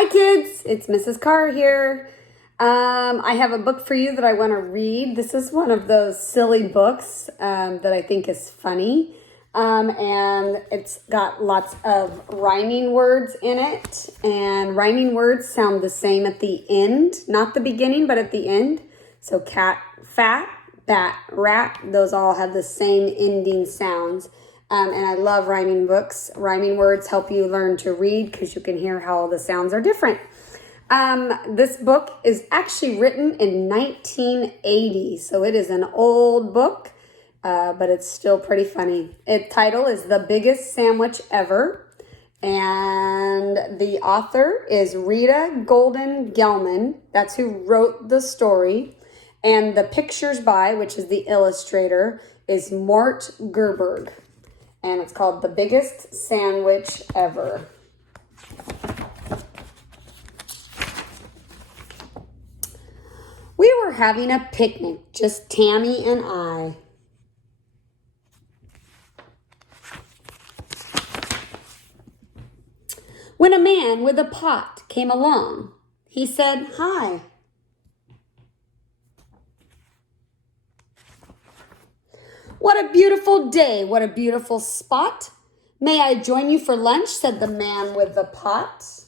Hi kids, it's Mrs. Carr here. I have a book for you that I want to read. This is one of those silly books that I think is funny. And it's got lots of rhyming words in it. And rhyming words sound the same at the end. Not the beginning, but at the end. So cat, fat, bat, rat, those all have the same ending sounds. And I love rhyming books. Rhyming words help you learn to read because you can hear how all the sounds are different. This book is actually written in 1980, so it is an old book, but it's still pretty funny. Its title is The Biggest Sandwich Ever, and the author is Rita Gelman. That's who wrote the story, and the pictures by, which is the illustrator, is Mort Gerberg. And it's called The Biggest Sandwich Ever. We were having a picnic, just Tammy and I. When a man with a pot came along, he said, "Hi." "What a beautiful day, what a beautiful spot. May I join you for lunch?" said the man with the pot.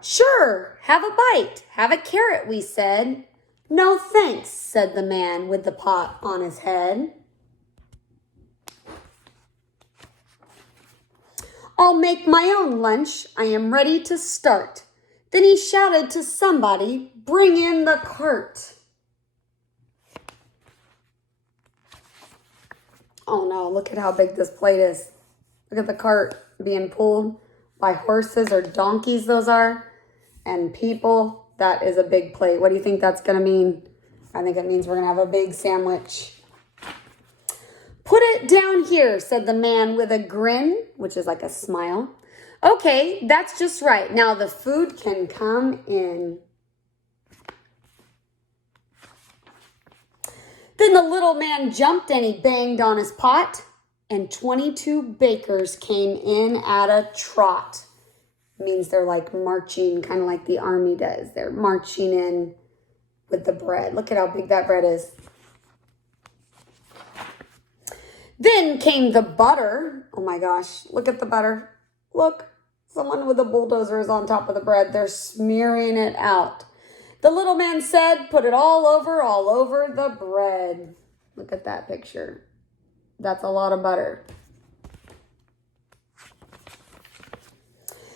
"Sure, have a bite, have a carrot," we said. "No thanks," said the man with the pot on his head. "I'll make my own lunch, I am ready to start." Then he shouted to somebody, "Bring in the cart." Oh no, look at how big this plate is. Look at the cart being pulled by horses or donkeys, those are. And people, that is a big plate. What do you think that's going to mean? I think it means we're going to have a big sandwich. "Put it down here," said the man with a grin, which is like a smile. "Okay, that's just right. Now the food can come in." Then the little man jumped and he banged on his pot, and 22 bakers came in at a trot. It means they're like marching, kind of like the army does. They're marching in with the bread. Look at how big that bread is. Then came the butter. Oh my gosh, look at the butter. Look, someone with a bulldozer is on top of the bread. They're smearing it out. The little man said, "Put it all over the bread." Look at that picture. That's a lot of butter.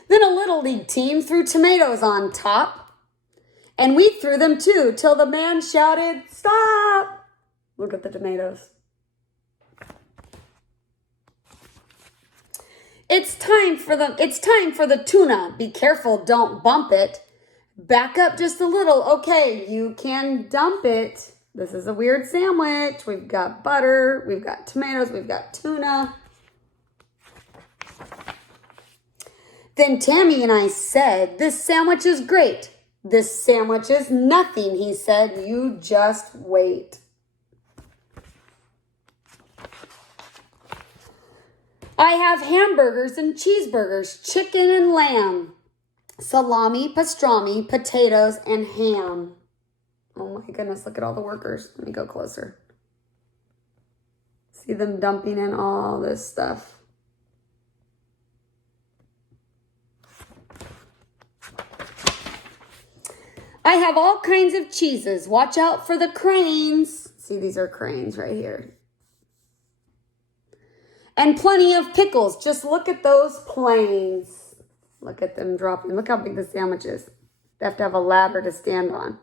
Then a little league team threw tomatoes on top, and we threw them too, till the man shouted, "Stop!" Look at the tomatoes. It's time for the tuna. Be careful, don't bump it. Back up just a little. Okay, you can dump it. This is a weird sandwich. We've got butter, we've got tomatoes, we've got tuna. Then Tammy and I said, "This sandwich is great." "This sandwich is nothing," he said. "You just wait." "I have hamburgers and cheeseburgers, chicken and lamb, salami, pastrami, potatoes, and ham." Oh my goodness, look at all the workers. Let me go closer. See them dumping in all this stuff. "I have all kinds of cheeses. Watch out for the cranes." See, these are cranes right here. "And plenty of pickles. Just look at those planes." Look at them dropping. Look how big the sandwich is. They have to have a ladder to stand on.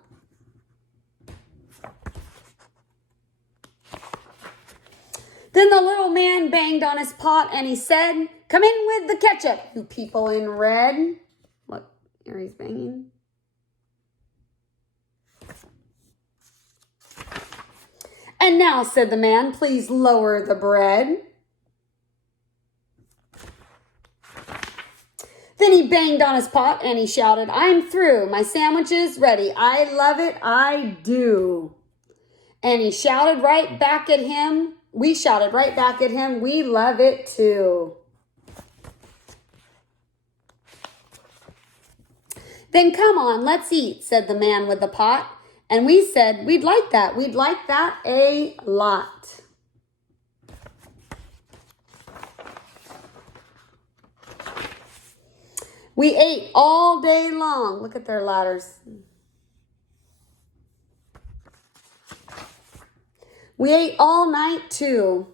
Then the little man banged on his pot and he said, "Come in with the ketchup, you people in red." Look, here he's banging. "And now," said the man, "please lower the bread." Then he banged on his pot and he shouted, "I'm through. My sandwich is ready. I love it. I do." And he shouted right back at him. We shouted right back at him, "We love it too." Then come on, let's eat, said the man with the pot. And we said, we'd like that. We'd like that a lot. We ate all day long. Look at their ladders. We ate all night too.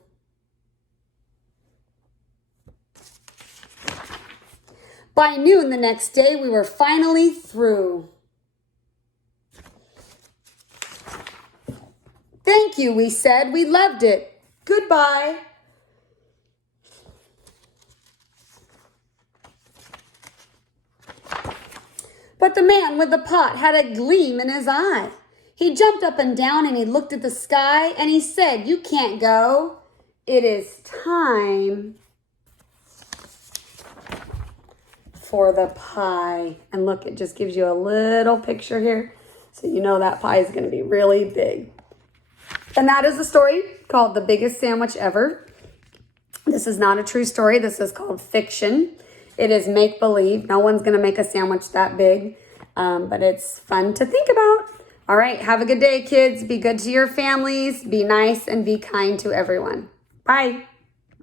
By noon the next day, we were finally through. Thank you, we said. We loved it. Goodbye. But the man with the pot had a gleam in his eye. He jumped up and down and he looked at the sky and he said, you can't go. It is time for the pie. And look, it just gives you a little picture here. So you know that pie is going to be really big. And that is a story called The Biggest Sandwich Ever. This is not a true story. This is called fiction. It is make-believe. No one's going to make a sandwich that big, but it's fun to think about. All right, have a good day, kids. Be good to your families. Be nice and be kind to everyone. Bye.